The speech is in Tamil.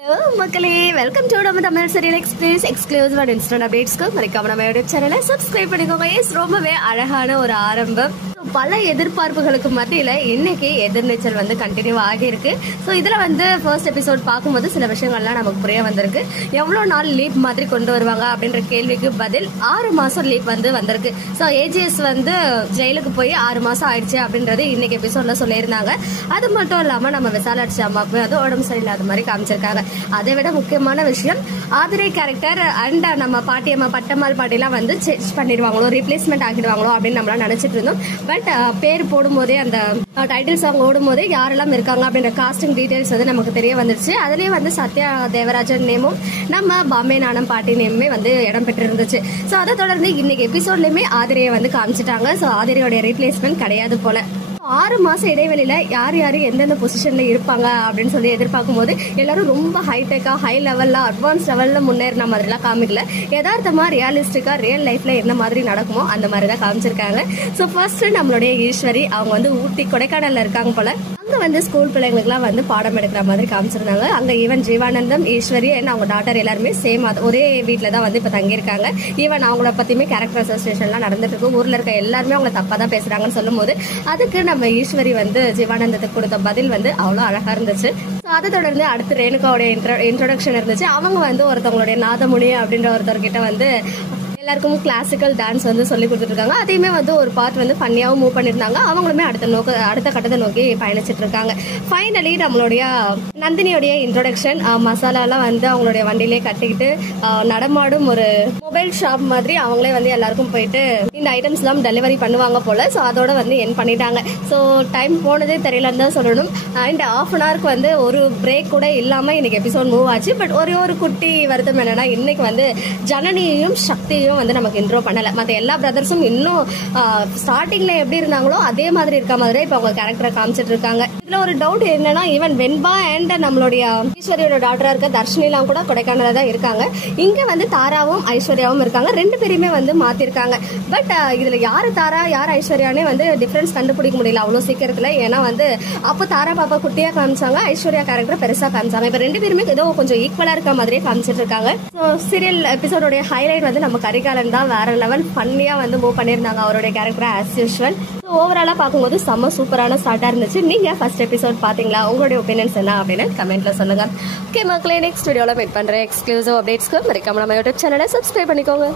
Hello, மக்களே வெல்கம் டு நம்ம Tamil serial express exclusive and instant அப்டேட்ஸ்க்கு மறக்காம நம்ம யூடியூப் சேனலை சப்ஸ்கிரைப் பண்ணிக்கோங்க. ரொம்பவே அழகான ஒரு ஆரம்பம். பல எதிர்பார்ப்புகளுக்கு மத்தியில இன்னைக்கு எதிர்நீச்சல் வந்து கண்டினியூ ஆகியிருக்கு. ஸோ இதுல வந்து ஃபர்ஸ்ட் எபிசோட் பார்க்கும்போது சில விஷயங்கள்லாம் நமக்கு புரிய வந்திருக்கு. எவ்வளவு நாள் லீவ் மாதிரி கொண்டு வருவாங்க அப்படின்ற கேள்விக்கு பதில் 6 மாசம் லீவ் வந்து வந்திருக்கு. ஸோ ஏஜிஎஸ் வந்து ஜெயிலுக்கு போய் 6 மாசம் ஆயிடுச்சு அப்படின்றது இன்னைக்கு எபிசோட்ல சொல்லியிருந்தாங்க. அது மட்டும் இல்லாம நம்ம விசாலாட்சி அம்மாவுக்கு வந்து உடம்பு சரியில்லாத மாதிரி காமிச்சிருக்காங்க. அதை விட முக்கியமான விஷயம் ஆதிரை கேரக்டர் அண்ட் நம்ம பாட்டியம்மா பட்டம்மாள் பாட்டிலாம் வந்து சேஞ்ச் பண்ணிடுவாங்களோ, ரீப்ளேஸ்மெண்ட் ஆகிடுவாங்களோ அப்படின்னு நம்மளாம் நினைச்சிட்டு இருந்தோம். பட் பேர் போடும் போதே அந்த டைட்டில் சாங் ஓடும் போதே யாரெல்லாம் இருக்காங்க அப்படின்ற காஸ்டிங் டீடைல்ஸ் வந்து நமக்கு தெரிய வந்துருச்சு. அதுலயே வந்து சத்யா தேவராஜன் நேமும் நம்ம பாம்பே நாணம் பாட்டி நேமுமே வந்து இடம் பெற்று இருந்துச்சு. ஸோ அதை தொடர்ந்து இன்னைக்கு எபிசோட்லயுமே ஆதிரையை வந்து காமிச்சிட்டாங்க. ஸோ ஆதிரையோட ரீப்ளேஸ்மெண்ட் கிடையாது போல. 6 மாசம் இடைவெளியில யார் யாரு எந்தெந்த பொசிஷன்ல இருப்பாங்க அப்படின்னு சொல்லி எதிர்பார்க்கும் போது எல்லாரும் ரொம்ப ஹைடெக்கா ஹை லெவல்ல அட்வான்ஸ் லெவல்ல முன்னேறின மாதிரி எல்லாம் காமிக்கல. யதார்த்தமா ரியலிஸ்டிக்கா ரியல் லைஃப்ல என்ன மாதிரி நடக்குமோ அந்த மாதிரி தான் காமிச்சிருக்காங்க. ஸோ ஃபர்ஸ்ட் நம்மளுடைய ஈஸ்வரி அவங்க வந்து ஊட்டி கொடைக்கானல்ல இருக்காங்க போல. அங்க வந்து ஸ்கூல் பிள்ளைங்களுக்குலாம் வந்து பாடம் எடுக்கிற மாதிரி காமிச்சிருந்தாங்க. அங்க ஈவன் ஜீவானந்தம் ஈஸ்வரி அண்ட் அவங்க டாட்டர் எல்லாருமே சேம் ஒரே வீட்டுல தான் வந்து இப்ப தங்கியிருக்காங்க. ஈவன் அவங்கள பத்தியுமே கேரக்டர் அசோசியேஷன்லாம் நடந்துட்டு இருக்கு. ஊர்ல இருக்க எல்லாருமே அவங்க தப்பா தான் பேசுறாங்கன்னு சொல்லும் போது அதுக்கு நம்ம ஈஸ்வரி வந்து ஜீவானந்தத்துக்கு கொடுத்த பதில் வந்து அவ்வளவு அழகா இருந்துச்சு. அதை தொடர்ந்து அடுத்து ரேணுகாவுடைய இன்ட்ரோடக்ஷன் இருந்துச்சு. அவங்க வந்து ஒருத்தவங்களுடைய நாதமுனி அப்படின்ற ஒருத்தர்கிட்ட வந்து எல்லாருக்கும் கிளாசிக்கல் டான்ஸ் வந்து சொல்லி கொடுத்துட்டு இருக்காங்க. அதையுமே வந்து ஒரு பார்ட் வந்து ஃபன்னியாவும் மூவ் பண்ணிருந்தாங்க. அவங்களுமே அடுத்த கட்டத்தை நோக்கி பயணிச்சிட்டு இருக்காங்க. ஃபைனலி நம்மளுடைய நந்தினியோடைய இன்ட்ரோடக்ஷன் மசாலாலாம் வந்து அவங்களுடைய வண்டியிலே கட்டிக்கிட்டு நடமாடும் ஒரு மொபைல் ஷாப் மாதிரி அவங்களே வந்து எல்லாருக்கும் போயிட்டு இந்த ஐட்டம்ஸ் எல்லாம் டெலிவரி பண்ணுவாங்க போல. ஸோ அதோட வந்து என் பண்ணிட்டாங்க. ஸோ டைம் போனதே தெரியலன்னு தான் சொல்லணும். அண்ட் ½ அன் ஹவருக்கு வந்து ஒரு பிரேக் கூட இல்லாம இன்னைக்கு எபிசோட் மூவ் ஆச்சு. பட் ஒரு குட்டி வருத்தம் என்னன்னா இன்னைக்கு வந்து ஜனனியையும் சக்தியையும் வந்து நமக்கு இன்ட்ரோ பண்ணல. மற்ற எல்லா பிரதர்ஸும் இன்னும் ஸ்டார்டிங்ல எப்படி இருந்தாங்களோ அதே மாதிரி இருக்க மாதிரி இப்ப அவங்க கேரக்டரை காமிச்சிட்டு இருக்காங்க. இதுல ஒரு டவுட் என்னன்னா ஈவன் வெண்பா அண்ட் நம்மளுடைய ஈஸ்வரியோட டாக்டரா இருக்க தர்ஷினிலாம் கூட கொடைக்கானல தான் இருக்காங்க. இங்க வந்து தாராவும் ஐஸ்வர்யாவும் இருக்காங்க. 2 பேருமே வந்து மாத்திருக்காங்க. பட் இதுல யாரு தாரா யார் ஐஸ்வர்யானே வந்து டிஃபரன்ஸ் கண்டுபிடிக்க முடியல அவ்வளவு சீக்கிரத்துல. ஏன்னா வந்து அப்போ தாரா பாப்பா குட்டியா காமிச்சாங்க, ஐஸ்வர்யா கேரக்டர் பெருசா காமிச்சாங்க. இப்ப 2 பேருமே ஏதோ கொஞ்சம் ஈக்குவலா இருக்க மாதிரியே காமிச்சிட்டு இருக்காங்க. ஸோ சீரியல் எபிசோட ஹைலைட் வந்து நம்ம கரிகாலன் தான். வேற லெவல் ஃபன்னியா வந்து மூவ் பண்ணிருந்தாங்க அவருடைய கேரக்டர் ஆஸ் யூஷுவல். ஸோ ஓவராலா பார்க்கும்போது செம்ம சூப்பரான ஸ்டார்ட்டா இருந்துச்சு. நீங்க ஃபர்ஸ்ட் எபிசோட் பாத்தீங்களா? உங்களுடைய ஒப்பீனியன்ஸ் என்ன அப்படின்னு கமெண்ட்ல சொல்லுங்க. ஓகே மக்களே, நெக்ஸ்ட் வீடியோல மீட் பண்றேன். எக்ஸ்க்ளூசிவ் அப்டேட்ஸ்க்கு மறக்காம நம்ம யூடியூப் சேனலை சப்ஸ்கிரைப் பண்ணிக்கோங்க.